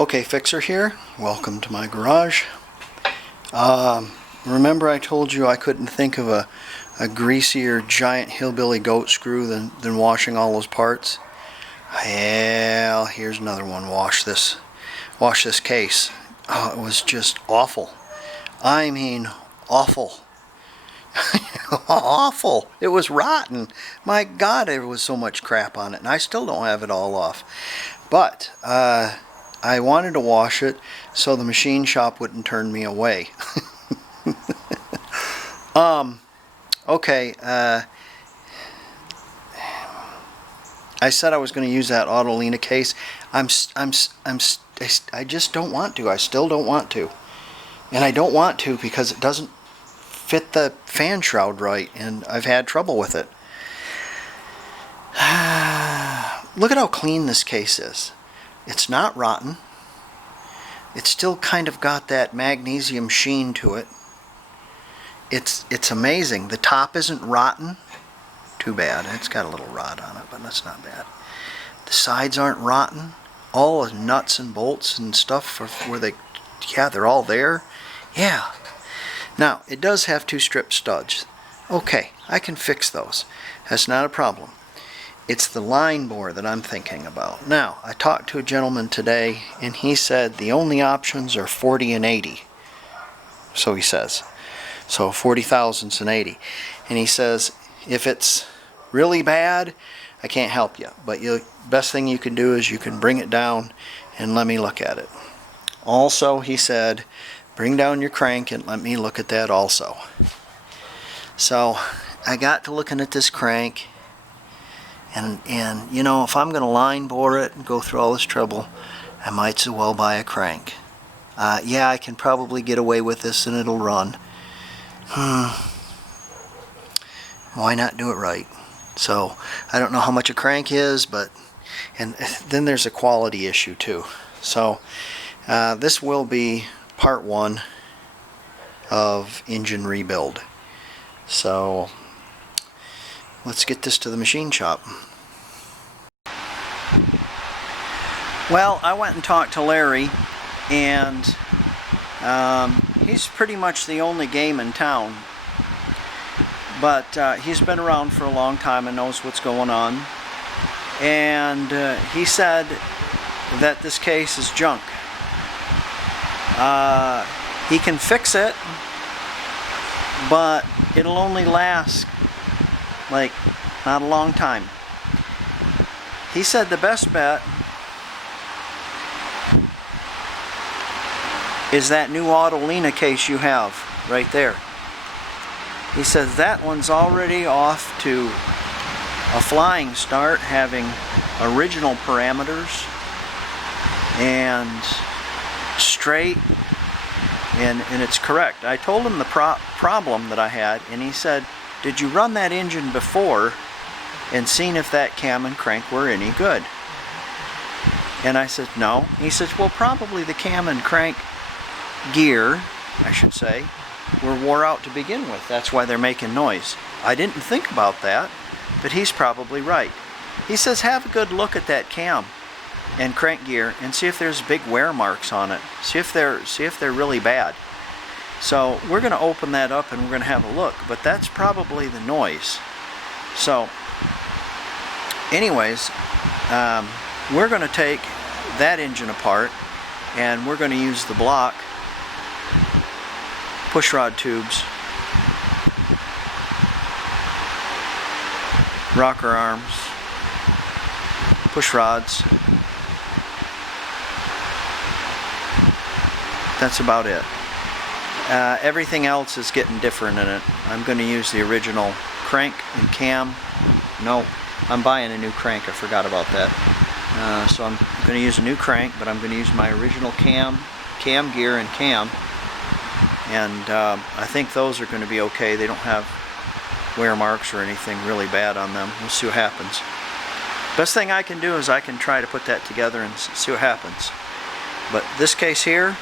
Okay, Fixer here. Welcome to my garage. Remember I told you I couldn't think of a greasier giant hillbilly goat screw than washing all those parts? Well, here's another one. Wash this case. Oh, it was just awful. I mean, awful. Awful. It was rotten. My God, there was so much crap on it, and I still don't have it all off. But I wanted to wash it so the machine shop wouldn't turn me away. Okay. I said I was going to use that Autolina case. I just don't want to. I still don't want to, and I don't want to because it doesn't fit the fan shroud right, and I've had trouble with it. Look at how clean this case is. It's not rotten. It's still kind of got that magnesium sheen to it. It's amazing. The top isn't rotten. Too bad. It's got a little rot on it, but that's not bad. The sides aren't rotten. All the nuts and bolts and stuff they're all there. Yeah. Now, it does have 2 strip studs. Okay, I can fix those. That's not a problem. It's the line bore that I'm thinking about. Now, I talked to a gentleman today, and he said the only options are 40 and 80. So he says. So 40 thousandths and 80. And he says, if it's really bad, I can't help you. But the best thing you can do is you can bring it down and let me look at it. Also, he said, bring down your crank and let me look at that also. So I got to looking at this crank, and you know, if I'm going to line bore it and go through all this trouble, I might as well buy a crank. Yeah, I can probably get away with this and it'll run. Why not do it right? So I don't know how much a crank is, and then there's a quality issue too. So this will be part 1 of engine rebuild. So let's get this to the machine shop. Well, I went and talked to Larry, and he's pretty much the only game in town. But he's been around for a long time and knows what's going on. And he said that this case is junk. He can fix it, but it'll only last like not a long time. He said the best bet is that new Autolina case you have right there. He says that one's already off to a flying start, having original parameters and straight, and it's correct. I told him the problem that I had, and he said, did you run that engine before and seen if that cam and crank were any good? And I said, no. He says, well, probably the cam and crank gear, I should say, were wore out to begin with. That's why they're making noise. I didn't think about that, but he's probably right. He says have a good look at that cam and crank gear and see if there's big wear marks on it. See if they're really bad. So we're going to open that up and we're going to have a look, but that's probably the noise. So anyways, we're going to take that engine apart and we're going to use the block push rod tubes, rocker arms, push rods. That's about it. Everything else is getting different in it. I'm going to use the original crank and cam. No, I'm buying a new crank. I forgot about that. So I'm going to use a new crank, but I'm going to use my original cam gear and cam. And I think those are going to be okay. They don't have wear marks or anything really bad on them. We'll see what happens. Best thing I can do is I can try to put that together and see what happens. But this case here,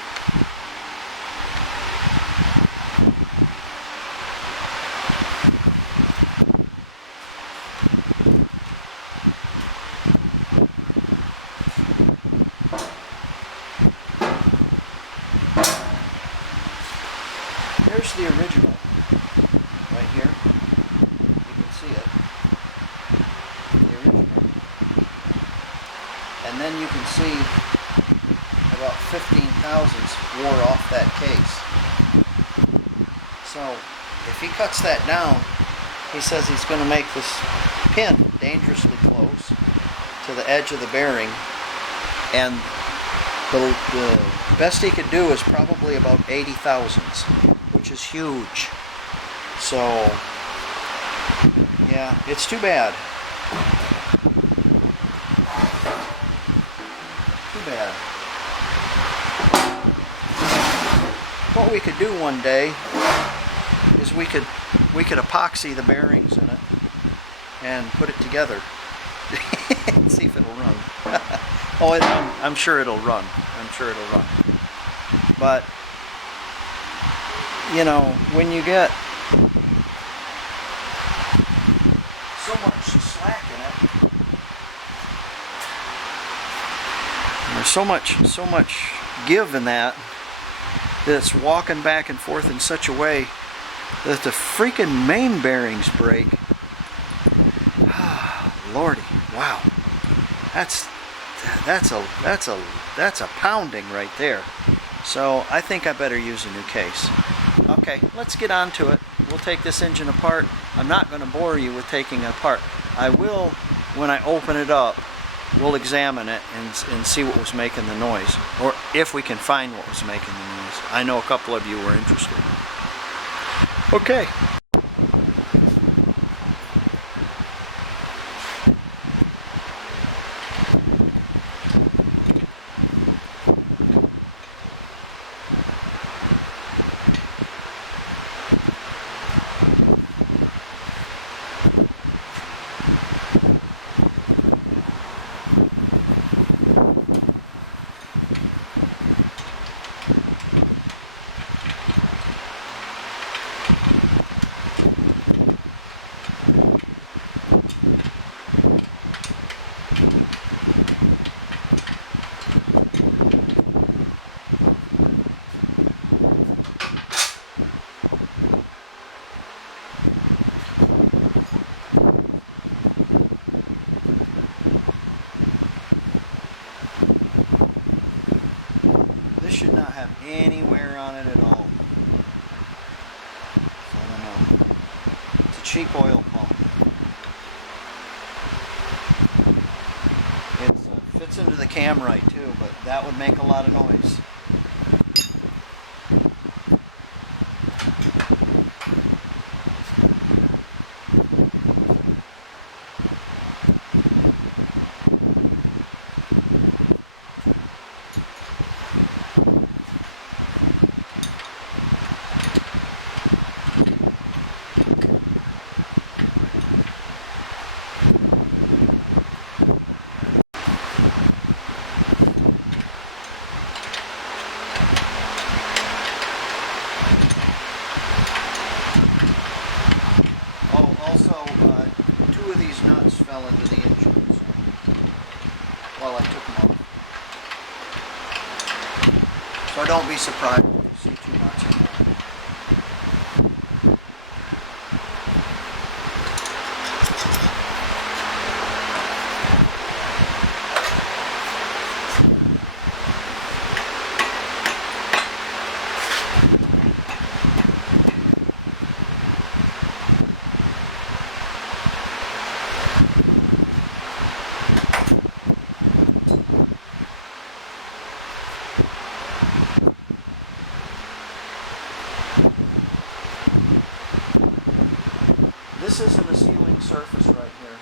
here's the original right here. You can see it. The original. And then you can see about 15 thousandths wore off that case. So if he cuts that down, he says he's going to make this pin dangerously close to the edge of the bearing, and the best he could do is probably about 80 thousandths, which is huge. So yeah, it's too bad. Too bad. What we could do one day is we could epoxy the bearings in it and put it together and see if it'll run. Oh, I'm sure it'll run. I'm sure it'll run. But you know, when you get so much slack in it, and there's so much give in that it's walking back and forth in such a way that the freaking main bearings break. Lordy, wow, that's a pounding right there. So I think I better use a new case. Okay, let's get on to it. We'll take this engine apart. I'm not going to bore you with taking it apart. I will, when I open it up, we'll examine it and see what was making the noise, or if we can find what was making the noise. I know a couple of you were interested. Okay. This should not have any wear on it at all. So I don't know. It's a cheap oil pump. It fits into the cam right too, but that would make a lot of noise. Two of these nuts fell into the engine while I took them off. So don't be surprised if you see two nuts in there. This isn't a sealing surface right here.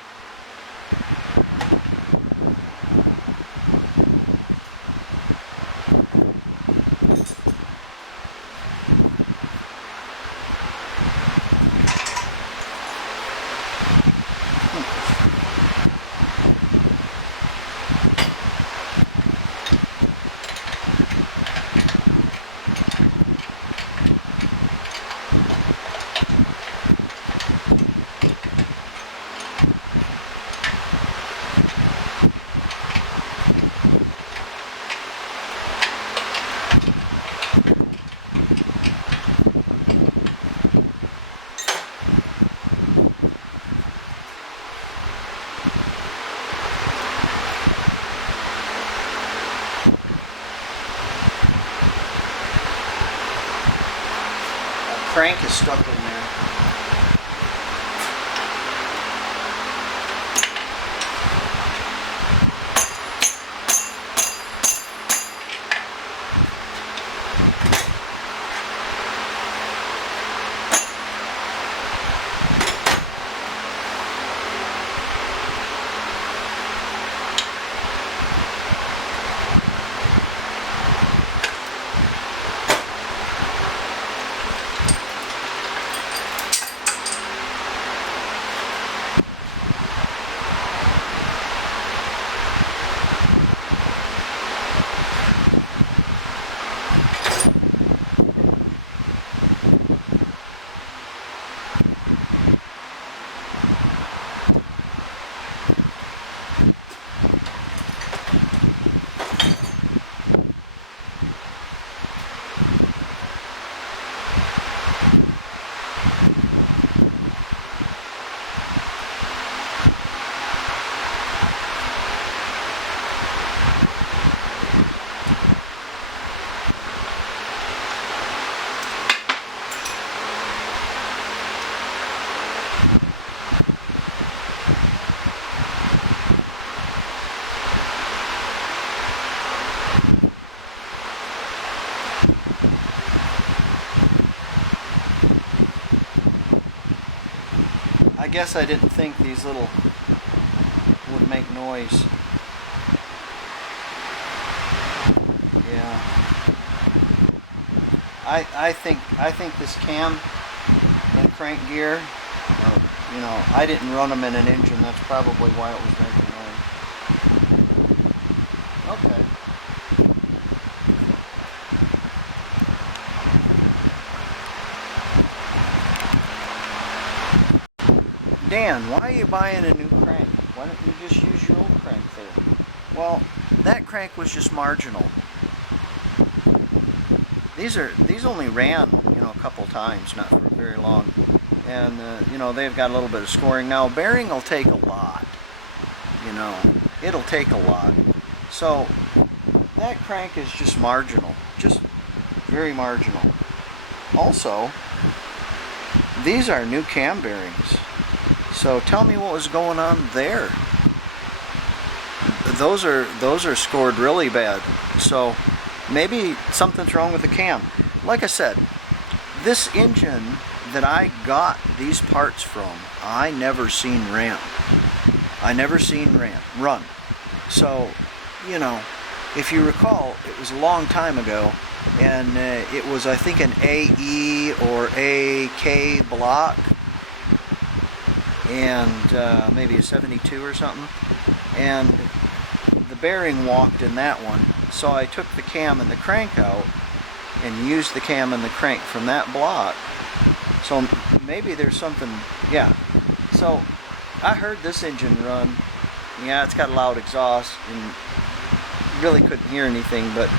crank is stuck in there. I guess I didn't think these little would make noise. Yeah. I think this cam and crank gear, you know, I didn't run them in an engine. That's probably why it was making noise. Okay. Dan, why are you buying a new crank? Why don't you just use your old crank there? Well, that crank was just marginal. These only ran, you know, a couple times, not for very long, and you know, they've got a little bit of scoring. Now, bearing will take a lot. You know, it'll take a lot. So that crank is just marginal, just very marginal. Also, these are new cam bearings. So tell me what was going on there. Those are scored really bad. So maybe something's wrong with the cam. Like I said, this engine that I got these parts from, I never seen ran. I never seen run. So, you know, if you recall, it was a long time ago, and it was, I think, an AE or AK block, and maybe a 72 or something, and the bearing walked in that one. So I took the cam and the crank out and used the cam and the crank from that block. So maybe there's something, yeah. So I heard this engine run. Yeah, it's got a loud exhaust and really couldn't hear anything, but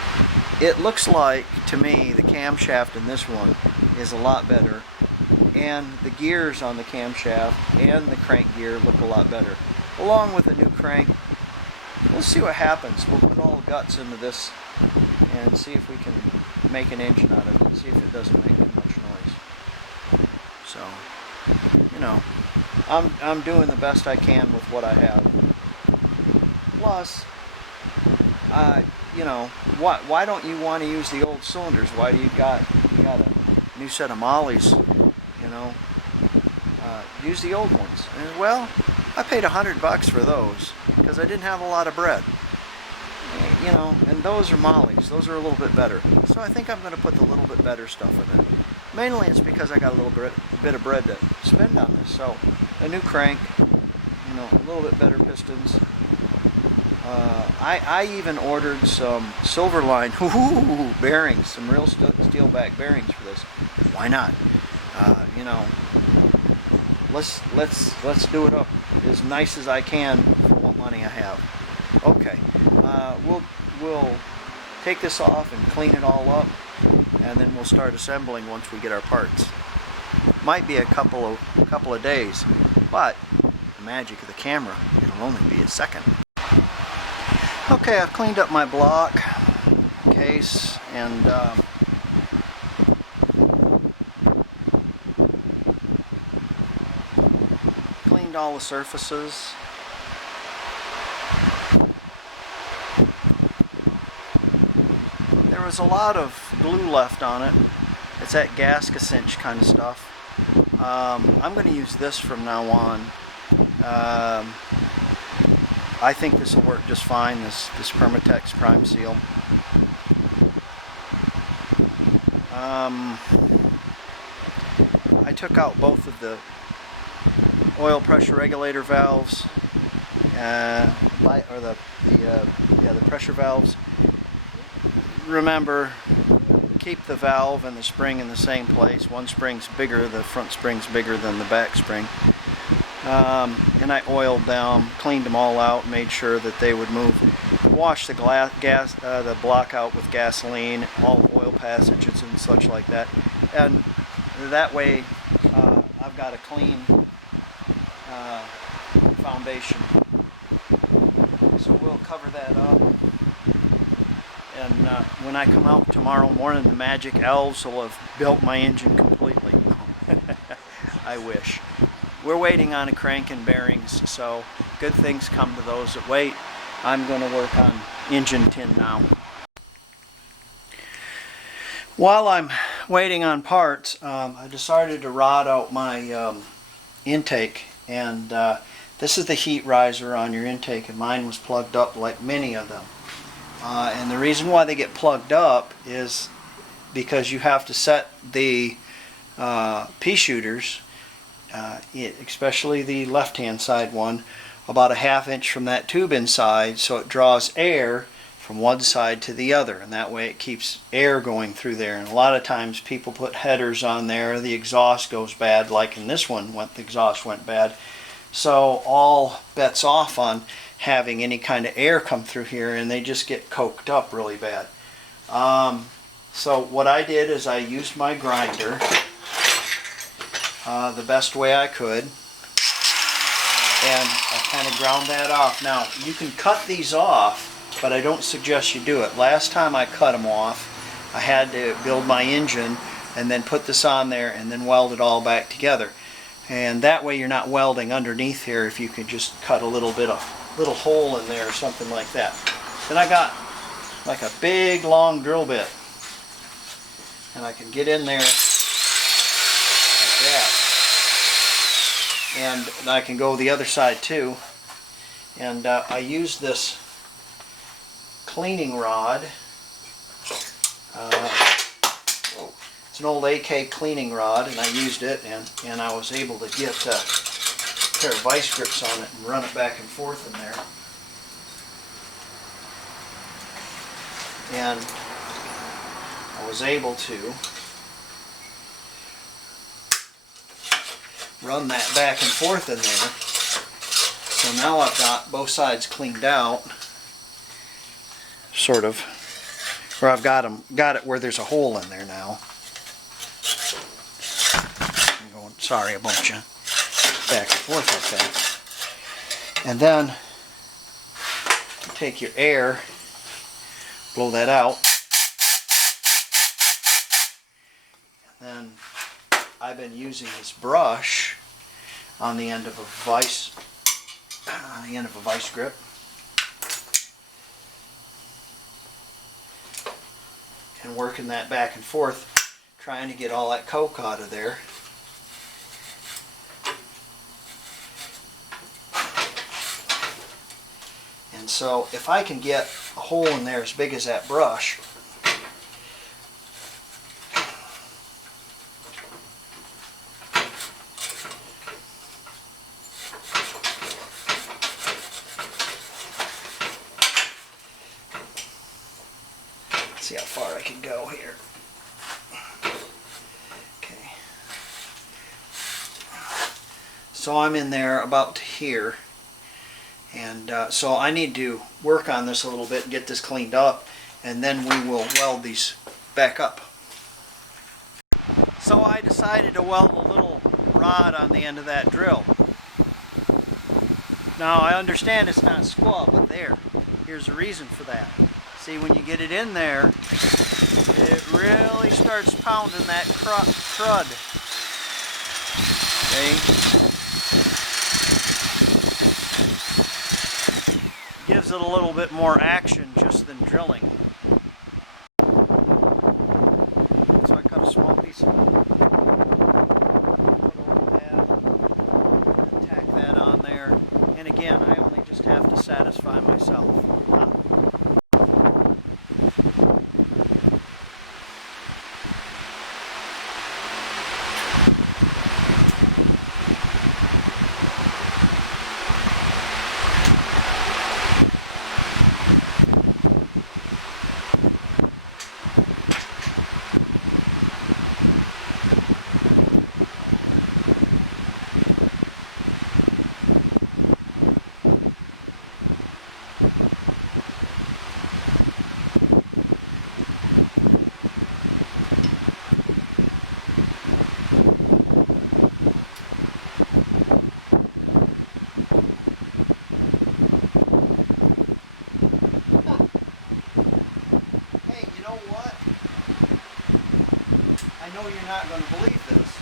it looks like to me the camshaft in this one is a lot better, and the gears on the camshaft and the crank gear look a lot better, along with the new crank. We'll see what happens. We'll put all the guts into this and see if we can make an engine out of it, see if it doesn't make too much noise. So, you know, I'm doing the best I can with what I have. Plus, you know, why don't you want to use the old cylinders? Why do you got a new set of mollies? You know, use the old ones. And, well, I paid $100 for those because I didn't have a lot of bread. You know, and those are mollies. Those are a little bit better. So I think I'm going to put the little bit better stuff in it. Mainly it's because I got a little bit of bread to spend on this. So a new crank, you know, a little bit better pistons. I even ordered some Silverline bearings, some real steel back bearings for this. Why not? You know, let's do it up as nice as I can for what money I have. Okay, we'll take this off and clean it all up, and then we'll start assembling once we get our parts. Might be a couple of days, but the magic of the camera, it'll only be a second. Okay, I've cleaned up my block case, and all the surfaces. There was a lot of glue left on it. It's that gasket cinch kind of stuff. I'm going to use this from now on. I think this will work just fine, this Permatex Prime Seal. I took out both of the oil pressure regulator valves, the pressure valves. Remember, keep the valve and the spring in the same place. One spring's bigger, the front spring's bigger than the back spring. And I oiled them, cleaned them all out, made sure that they would move. Washed the the block out with gasoline, all oil passages and such like that. And that way, I've got a clean foundation. So we'll cover that up. And when I come out tomorrow morning, the magic elves will have built my engine completely. I wish. We're waiting on a crank and bearings, so good things come to those that wait. I'm going to work on engine tin now. While I'm waiting on parts, I decided to rod out my intake, and this is the heat riser on your intake, and mine was plugged up like many of them. And the reason why they get plugged up is because you have to set the pea shooters, especially the left-hand side one, about a ½ inch from that tube inside, so it draws air from one side to the other, and that way it keeps air going through there. And a lot of times people put headers on there, the exhaust goes bad, like in this one, the exhaust went bad. So all bets off on having any kind of air come through here, and they just get coked up really bad. So what I did is I used my grinder the best way I could, and I kind of ground that off. Now you can cut these off, but I don't suggest you do it. Last time I cut them off, I had to build my engine and then put this on there and then weld it all back together. And that way you're not welding underneath here if you could just cut a little hole in there or something like that. Then I got like a big long drill bit, and I can get in there like that. And I can go the other side too. And I use this cleaning rod. It's an old AK cleaning rod, and I used it, and I was able to get a pair of vice grips on it and run it back and forth in there. And I was able to run that back and forth in there. So now I've got both sides cleaned out, sort of, or I've got it where there's a hole in there now. I'm going, sorry, I bumped you back and forth like that. And then take your air, blow that out, and then I've been using this brush on the end of a vice grip. And working that back and forth, trying to get all that coke out of there. And so if I can get a hole in there as big as that brush, see how far I can go here. Okay. So I'm in there about to here, and so I need to work on this a little bit and get this cleaned up, and then we will weld these back up. So I decided to weld a little rod on the end of that drill. Now I understand it's not squat, but here's the reason for that. See, when you get it in there, it really starts pounding that crud. Okay? gives it a little bit more action just than drilling. So I cut a small piece of tack that on there. And again, I only just have to satisfy myself. I know you're not going to believe this.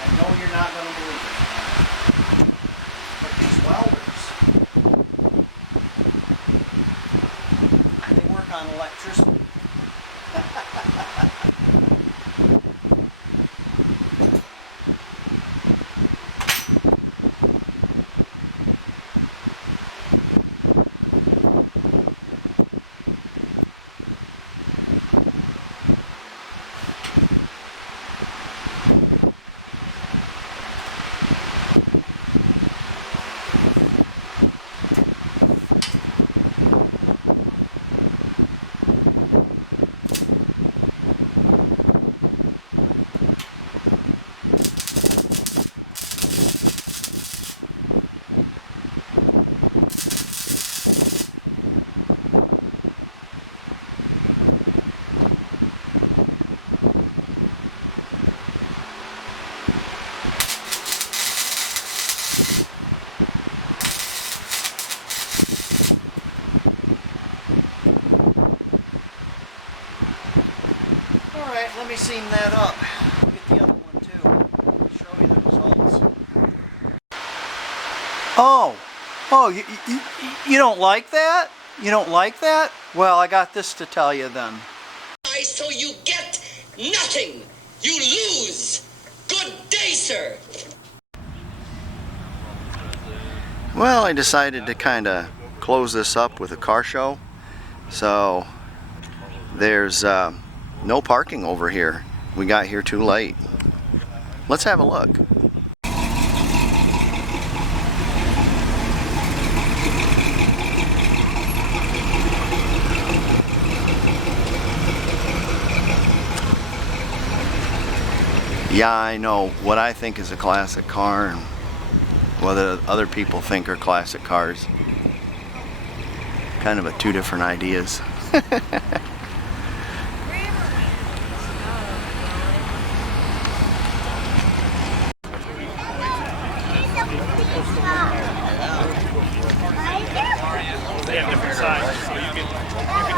I know you're not going to believe it. But these welders, they work on electricity. Alright, let me seam that up. Get the other one too. I'll show you the results. Oh, you don't like that? You don't like that? Well, I got this to tell you then. So you get nothing. You lose. Good day, sir. Well, I decided to kind of close this up with a car show. So there's no parking over here. We got here too late. Let's have a look. Yeah, I know what I think is a classic car and what other people think are classic cars. Kind of two different ideas. They have different sizes, so you can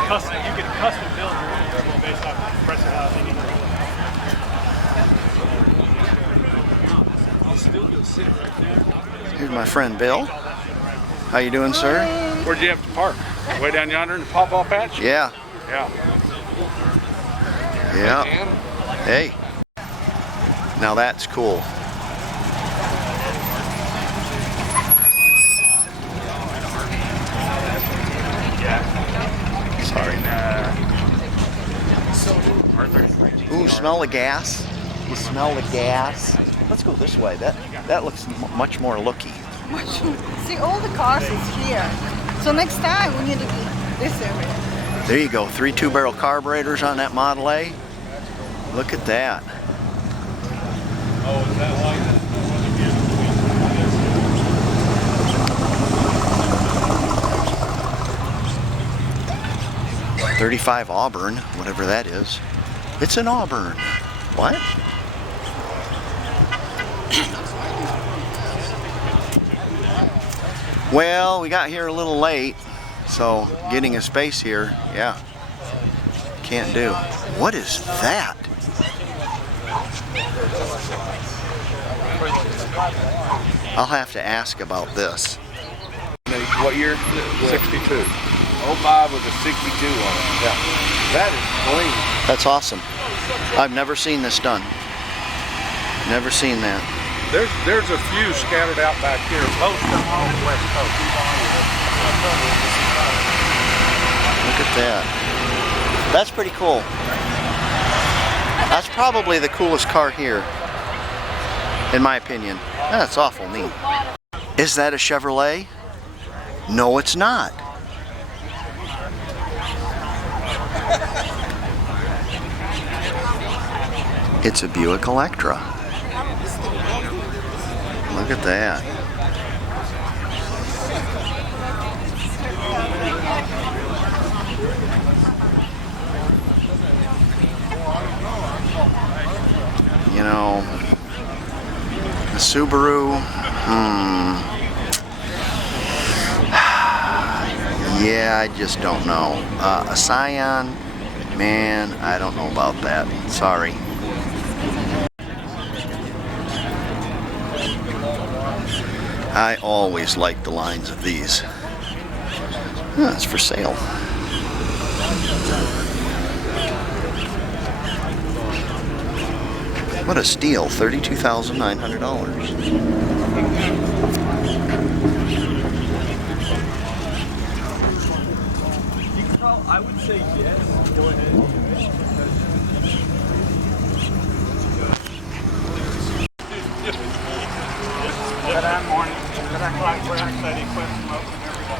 custom build your own based off the pressing out any. Here's my friend Bill. How you doing, sir? Where'd you have to park? Way down yonder in the pawpaw patch? Yeah. Yeah. Yeah. Hey. Now that's cool. Sorry. Ooh, smell the gas. You smell the gas. Let's go this way. That looks much more looky. See, all the cars is here. So next time we need to be this area. There you go. 3 2-barrel carburetors on that Model A. Look at that. Oh, is that like that? 35 Auburn, whatever that is. It's an Auburn. What? Well, we got here a little late, so getting a space here, yeah, can't do. What is that? I'll have to ask about this. What year? 62. 05 with a 62 on it. Yeah. That is clean. That's awesome. I've never seen this done. Never seen that. There's a few scattered out back here. Most of them on the west coast. Look at that. That's pretty cool. That's probably the coolest car here, in my opinion. That's awful neat. Is that a Chevrolet? No, it's not. It's a Buick Electra. Look at that. You know, the Subaru, yeah, I just don't know. A Scion, man, I don't know about that. Sorry. I always like the lines of these. Oh, it's for sale. What a steal, $32,900. I would say yes. Go ahead. That morning, that we're actually equipped smoking every day.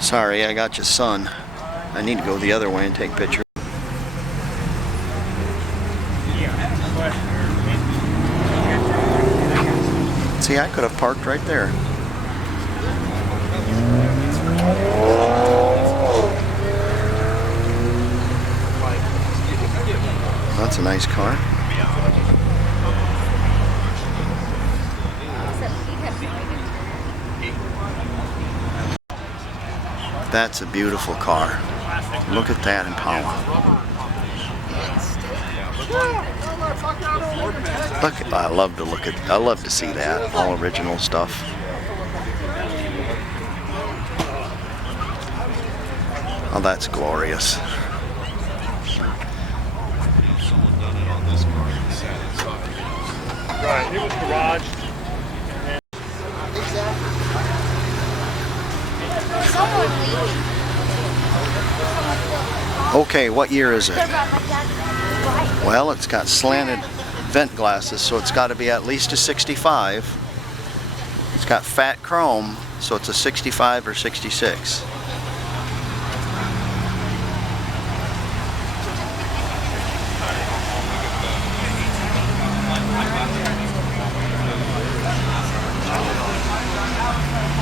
Sorry, I got your son. I need to go the other way and take pictures. See, I could have parked right there. That's a nice car. That's a beautiful car. Look at that Impala. Look, I love to see that, all original stuff. Oh, that's glorious. Right, it was garage. Okay, what year is it? Well, it's got slanted vent glasses, so it's got to be at least a 65. It's got fat chrome, so it's a 65 or 66.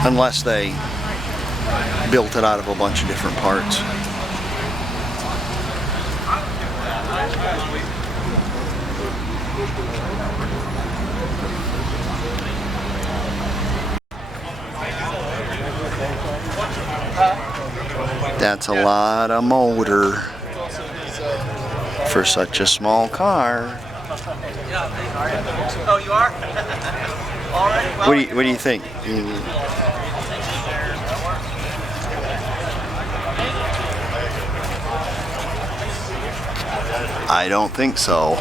Unless they built it out of a bunch of different parts. That's a lot of motor for such a small car. Oh, you are? All right. Well, What do you think? I don't think so.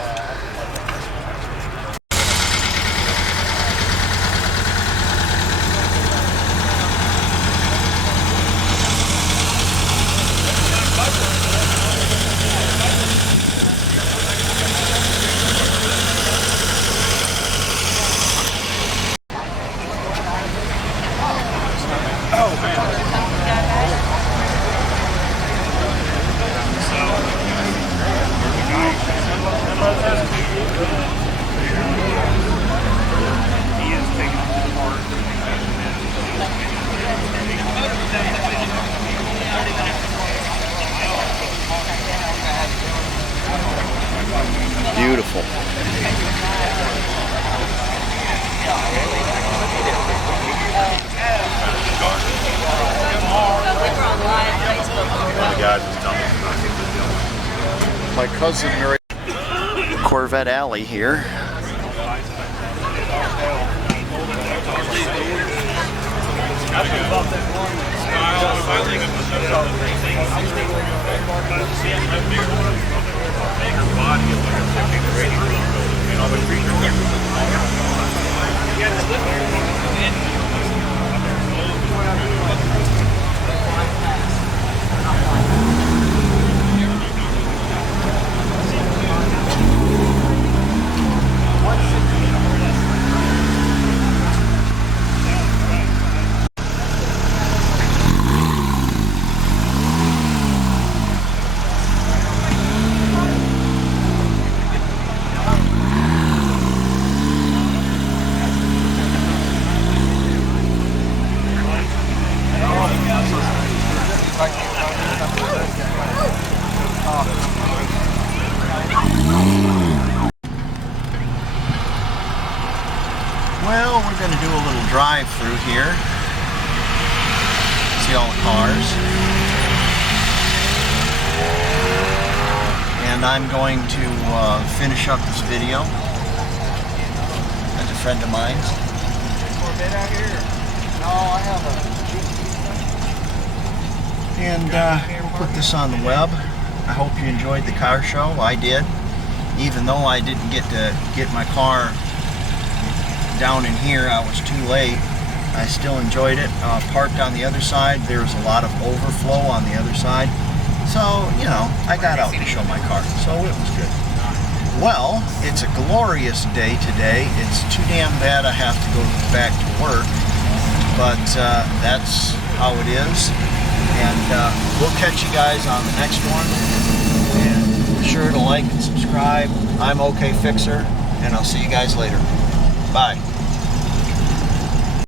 Beautiful. The guy just told me about him. My cousin married. Corvette Alley here. Well, we're going to do a little drive through here. See all the cars. And I'm going to finish up this video. That's a friend of mine's. Corvette out here? No, I have a. And put this on the web. I hope you enjoyed the car show. I did. Even though I didn't get to get my car down in here, I was too late. I still enjoyed it. Parked on the other side, there's a lot of overflow on the other side. So, you know, I got out to show my car, so it was good. Well, it's a glorious day today. It's too damn bad I have to go back to work, but that's how it is. And we'll catch you guys on the next one. And be sure to like and subscribe. I'm OK Fixer, and I'll see you guys later. Bye.